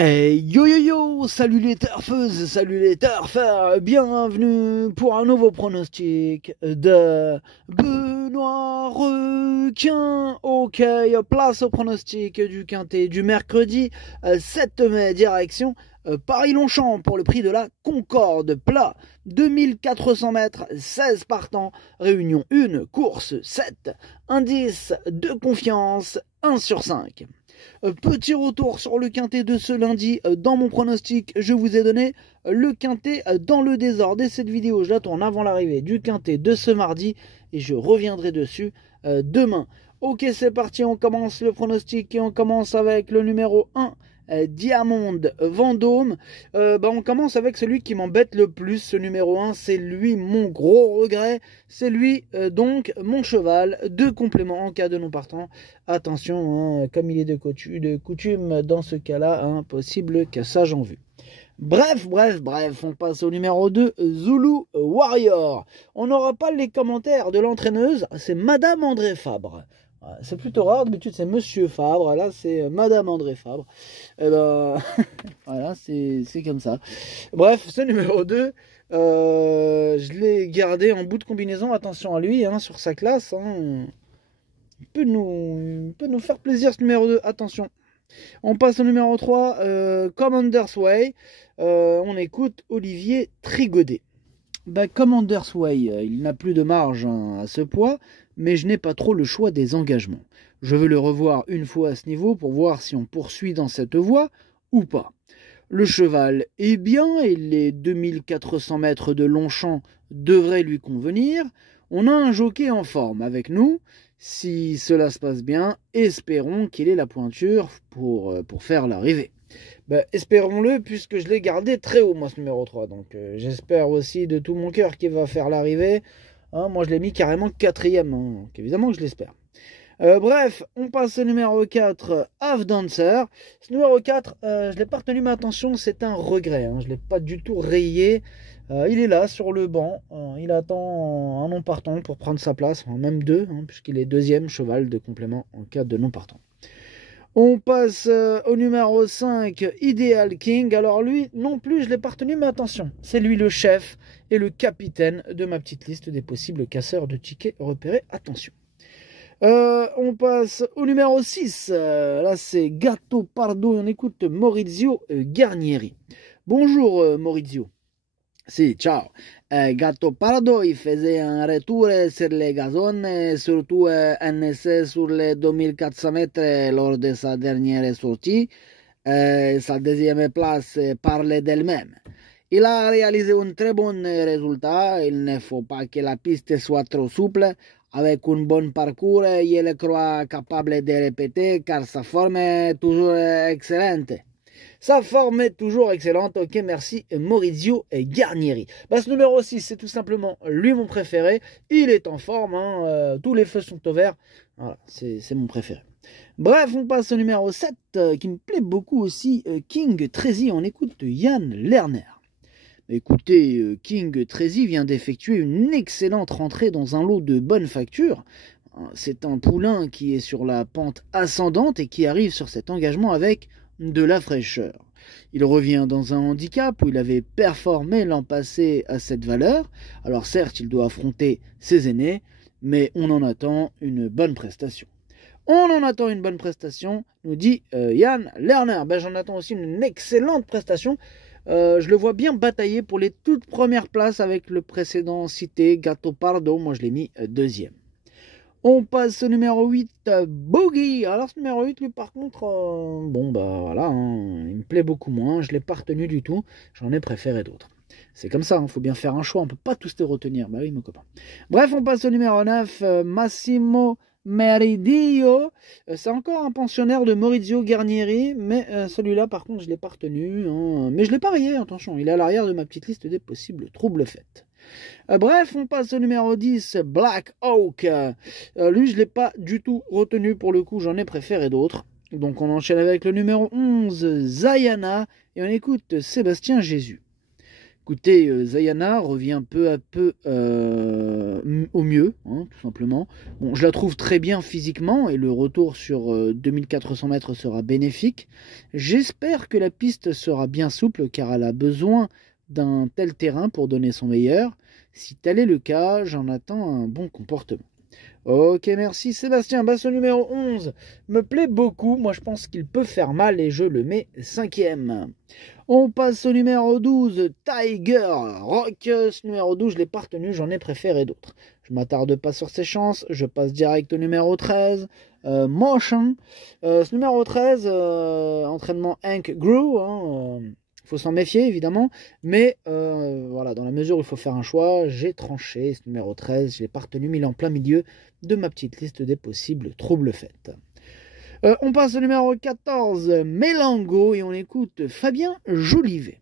Hey yo yo yo, salut les turfeuses, salut les turfeurs, bienvenue pour un nouveau pronostic de Benoît Requin. Ok, place au pronostic du quintet du mercredi 7 mai, direction Paris-Longchamp pour le prix de la Concorde. Plat 2400 mètres, 16 partants, réunion 1, course 7, indice de confiance 1 sur 5. Petit retour sur le quintet de ce lundi. Dans mon pronostic, je vous ai donné le quintet dans le désordre. Et cette vidéo, je la tourne avant l'arrivée du quintet de ce mardi. Et je reviendrai dessus demain. Ok, c'est parti, on commence le pronostic. Et on commence avec le numéro 1. Diamond Vendôme. On commence avec celui qui m'embête le plus, ce numéro 1, c'est lui mon gros regret, c'est lui donc mon cheval de complément en cas de non partant. Attention, comme il est de coutume dans ce cas-là, possible cassage en vue. Bref, on passe au numéro 2, Zulu Warrior. On n'aura pas les commentaires de l'entraîneuse, c'est Madame André Fabre. C'est plutôt rare, d'habitude c'est Monsieur Fabre, là c'est Madame André Fabre. Et voilà, c'est comme ça. Bref, ce numéro 2, je l'ai gardé en bout de combinaison, attention à lui, sur sa classe. Il peut nous faire plaisir ce numéro 2, attention. On passe au numéro 3, Commander's Way. On écoute Olivier Trigodet. Commander's Way, il n'a plus de marge à ce poids, mais je n'ai pas trop le choix des engagements. Je veux le revoir une fois à ce niveau pour voir si on poursuit dans cette voie ou pas. Le cheval est bien et les 2400 mètres de Longchamp devraient lui convenir. On a un jockey en forme avec nous. Si cela se passe bien, espérons qu'il ait la pointure pour faire l'arrivée. Espérons-le, puisque je l'ai gardé très haut, moi, ce numéro 3. Donc, j'espère aussi de tout mon cœur qu'il va faire l'arrivée. Moi, je l'ai mis carrément 4e. Donc, évidemment que je l'espère. Bref, on passe au numéro 4, Half Dancer. Ce numéro 4, je ne l'ai pas retenu, mais attention, c'est un regret. Je ne l'ai pas du tout rayé. Il est là, sur le banc. Il attend un non partant pour prendre sa place, même deux, puisqu'il est 2e cheval de complément en cas de non partant. On passe au numéro 5, Ideal King. Alors lui, non plus, je ne l'ai pas retenu, mais attention, c'est lui le chef et le capitaine de ma petite liste des possibles casseurs de tickets repérés. Attention. On passe au numéro 6. Là, c'est Gattopardo. On écoute Maurizio Garnieri. Bonjour, Maurizio. Si, ciao. Gattopardo, il faisait un retour sur les gazons, surtout un essai sur les 2400 mètres lors de sa dernière sortie. Sa deuxième place parlait d'elle-même. Il a réalisé un très bon résultat. Il ne faut pas que la piste soit trop souple. Avec un bon parcours, il le croit capable de répéter car sa forme est toujours excellente. Sa forme est toujours excellente. Ok, merci Maurizio Garnieri. Ce numéro 6, c'est tout simplement lui mon préféré. Il est en forme, tous les feux sont au vert. Voilà, c'est mon préféré. Bref, on passe au numéro 7, qui me plaît beaucoup aussi, King Trezy. On écoute Yann Lerner. Écoutez, King Trezy vient d'effectuer une excellente rentrée dans un lot de bonne facture. C'est un poulain qui est sur la pente ascendante et qui arrive sur cet engagement avec de la fraîcheur. Il revient dans un handicap où il avait performé l'an passé à cette valeur. Alors certes, il doit affronter ses aînés, mais on en attend une bonne prestation. On en attend une bonne prestation, nous dit Yann Lerner. J'en attends aussi une excellente prestation. Je le vois bien batailler pour les toutes premières places avec le précédent cité, Gattopardo. Moi, je l'ai mis 2e. On passe au numéro 8, Boogie. Alors, ce numéro 8, lui, par contre, voilà, il me plaît beaucoup moins. Je ne l'ai pas retenu du tout. J'en ai préféré d'autres. C'est comme ça, faut bien faire un choix. On ne peut pas tous les retenir. Oui, mon copain. Bref, on passe au numéro 9, Massimo Meridio. C'est encore un pensionnaire de Maurizio Garnieri, mais celui-là, par contre, je ne l'ai pas retenu. Mais je ne l'ai pas rayé, attention. Il est à l'arrière de ma petite liste des possibles troubles faits. Bref, on passe au numéro 10, Black Oak. Lui, je ne l'ai pas du tout retenu pour le coup, j'en ai préféré d'autres. Donc on enchaîne avec le numéro 11, Zayana, et on écoute Sébastien Jésus. Écoutez, Zayana revient peu à peu au mieux, hein, tout simplement. Bon, je la trouve très bien physiquement et le retour sur 2400 mètres sera bénéfique. J'espère que la piste sera bien souple car elle a besoin d'un tel terrain pour donner son meilleur. Si tel est le cas, j'en attends un bon comportement. Ok, merci Sébastien. Ce numéro 11 me plaît beaucoup. Moi, je pense qu'il peut faire mal et je le mets 5e. On passe au numéro 12, Tiger Rock. Ce numéro 12, je l'ai pas retenu, j'en ai préféré d'autres. Je m'attarde pas sur ses chances, je passe direct au numéro 13, Motion. Ce numéro 13, entraînement Hank Grew, faut s'en méfier évidemment, mais voilà, dans la mesure où il faut faire un choix, j'ai tranché ce numéro 13, je l'ai pas retenu, mais il est en plein milieu de ma petite liste des possibles troubles faits. On passe au numéro 14, Mélango, et on écoute Fabien Jolivet.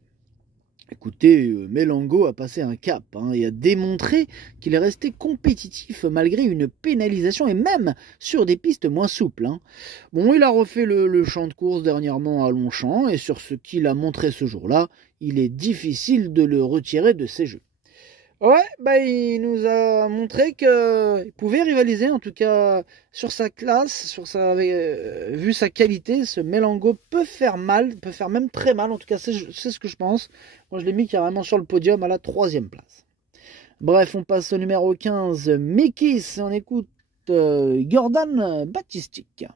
Écoutez, Mélango a passé un cap et a démontré qu'il est resté compétitif malgré une pénalisation et même sur des pistes moins souples. Bon, il a refait le champ de course dernièrement à Longchamp et sur ce qu'il a montré ce jour-là, il est difficile de le retirer de ses jeux. Ouais, il nous a montré qu'il pouvait rivaliser, en tout cas sur sa classe, vu sa qualité, ce Mélango peut faire mal, peut faire même très mal, en tout cas c'est ce que je pense. Moi je l'ai mis carrément sur le podium à la 3e place. Bref, on passe au numéro 15, Mikis, on écoute Jordan Baptistic.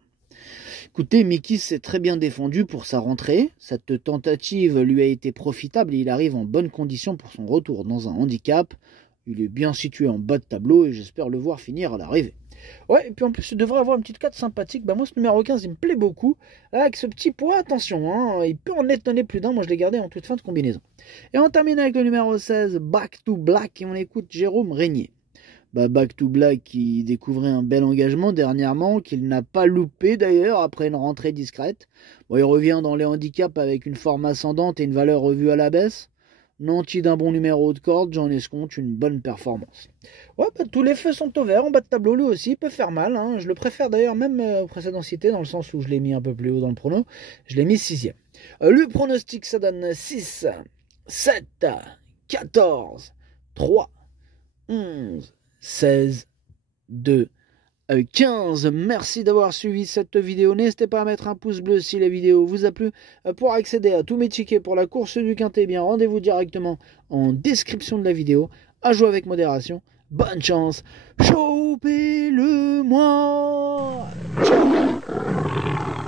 Écoutez, Mikis s'est très bien défendu pour sa rentrée. Cette tentative lui a été profitable et il arrive en bonne condition pour son retour dans un handicap. Il est bien situé en bas de tableau et j'espère le voir finir à l'arrivée. Ouais, et puis en plus, il devrait avoir une petite carte sympathique. Moi, ce numéro 15, il me plaît beaucoup. Là, avec ce petit poids, attention, il peut en étonner plus d'un. Moi, je l'ai gardé en toute fin de combinaison. Et on termine avec le numéro 16, Back to Black, et on écoute Jérôme Régnier. Back to Black qui découvrait un bel engagement dernièrement, qu'il n'a pas loupé d'ailleurs après une rentrée discrète. Il revient dans les handicaps avec une forme ascendante et une valeur revue à la baisse. Nanti d'un bon numéro de corde, j'en escompte une bonne performance. Tous les feux sont au vert, en bas de tableau, lui aussi, il peut faire mal. Je le préfère d'ailleurs même aux précédents cités, dans le sens où je l'ai mis un peu plus haut dans le prono. Je l'ai mis 6e. Le pronostic, ça donne 6, 7, 14, 3, 11... 16, 2, 15. Merci d'avoir suivi cette vidéo. N'hésitez pas à mettre un pouce bleu si la vidéo vous a plu. Pour accéder à tous mes tickets pour la course du Quintet, rendez-vous directement en description de la vidéo. À jouer avec modération. Bonne chance. Chopez-le-moi. Ciao.